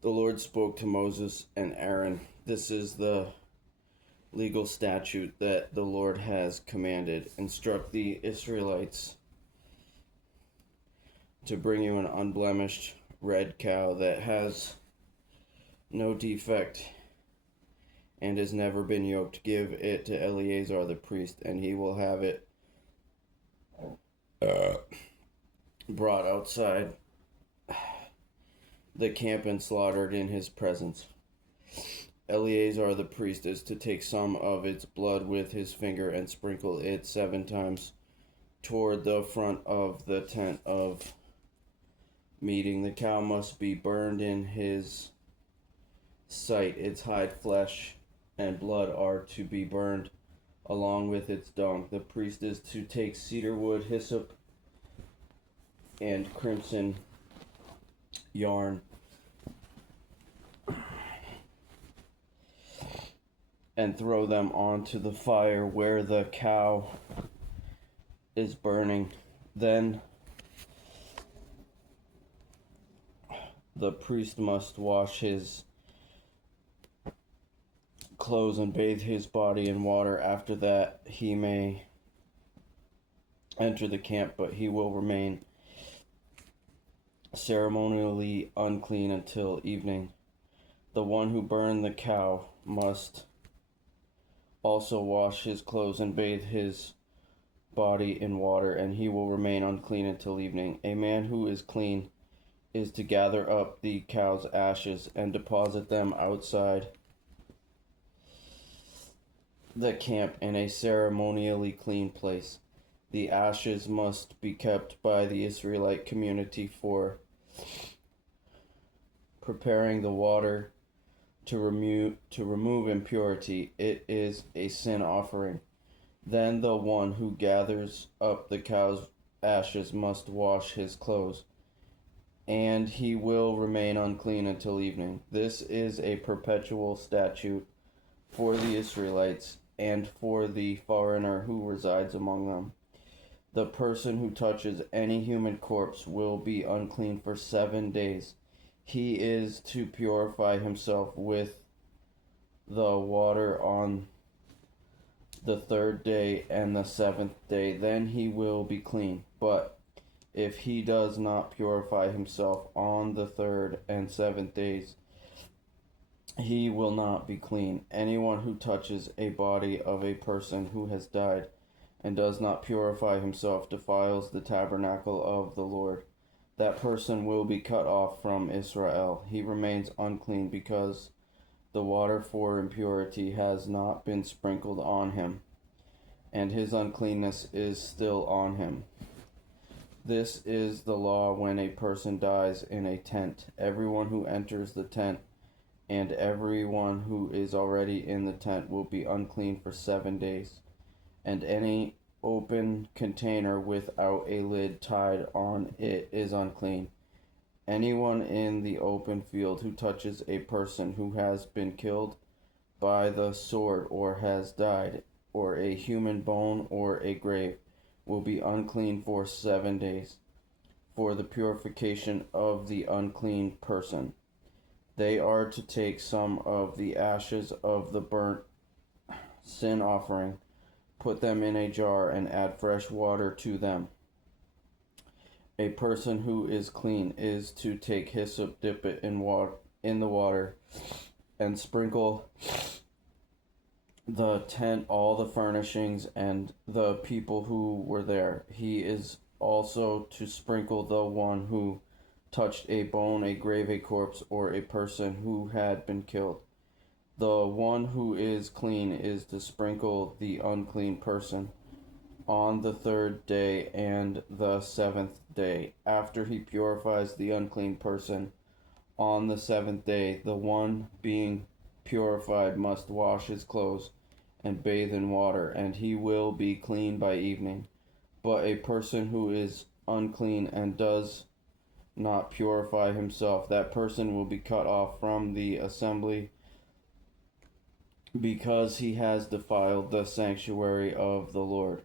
The Lord spoke to Moses and Aaron. This is the legal statute that the Lord has commanded. Instruct the Israelites to bring you an unblemished red cow that has no defect and has never been yoked. Give it to Eleazar the priest, and he will have it brought outside the camp and slaughtered in his presence. Eleazar the priest is to take some of its blood with his finger and sprinkle it 7 times toward the front of the tent of meeting. The cow must be burned in his sight. Its hide, flesh, and blood are to be burned along with its dung. The priest is to take cedar wood, hyssop, and crimson yarn and throw them onto the fire where the cow is burning. Then the priest must wash his clothes and bathe his body in water. After that, he may enter the camp, but he will remain ceremonially unclean until evening. The one who burned the cow must also wash his clothes and bathe his body in water, and he will remain unclean until evening. A man who is clean is to gather up the cow's ashes and deposit them outside the camp in a ceremonially clean place. The ashes must be kept by the Israelite community for preparing the water to remove impurity. It is a sin offering. Then the one who gathers up the cow's ashes must wash his clothes, and he will remain unclean until evening. This is a perpetual statute for the Israelites and for the foreigner who resides among them. The person who touches any human corpse will be unclean for 7 days. He is to purify himself with the water on the 3rd day and the 7th day. Then he will be clean. But if he does not purify himself on the 3rd and 7th days, he will not be clean. Anyone who touches a body of a person who has died and does not purify himself defiles the tabernacle of the Lord. That person will be cut off from Israel. He remains unclean because the water for impurity has not been sprinkled on him, and his uncleanness is still on him. This is the law when a person dies in a tent. Everyone who enters the tent and everyone who is already in the tent will be unclean for 7 days. And any open container without a lid tied on it is unclean. Anyone in the open field who touches a person who has been killed by the sword or has died, or a human bone or a grave, will be unclean for 7 days. For the purification of the unclean person, they are to take some of the ashes of the burnt sin offering, put them in a jar, and add fresh water to them. A person who is clean is to take hyssop, dip it in the water, and sprinkle the tent, all the furnishings, and the people who were there. He is also to sprinkle the one who touched a bone, a grave, a corpse, or a person who had been killed. The one who is clean is to sprinkle the unclean person on the 3rd day and the 7th day. After he purifies the unclean person on the 7th day, the one being purified must wash his clothes and bathe in water, and he will be clean by evening. But a person who is unclean and does not purify himself, that person will be cut off from the assembly because he has defiled the sanctuary of the Lord.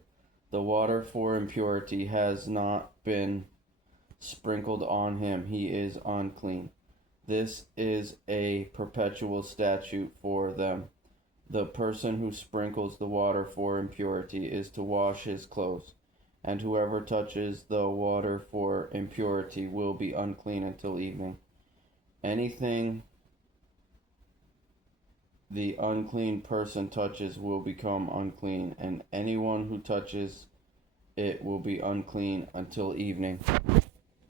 The water for impurity has not been sprinkled on him. He is unclean. This is a perpetual statute for them. The person who sprinkles the water for impurity is to wash his clothes, and whoever touches the water for impurity will be unclean until evening. Anything the unclean person touches will become unclean, and anyone who touches it will be unclean until evening.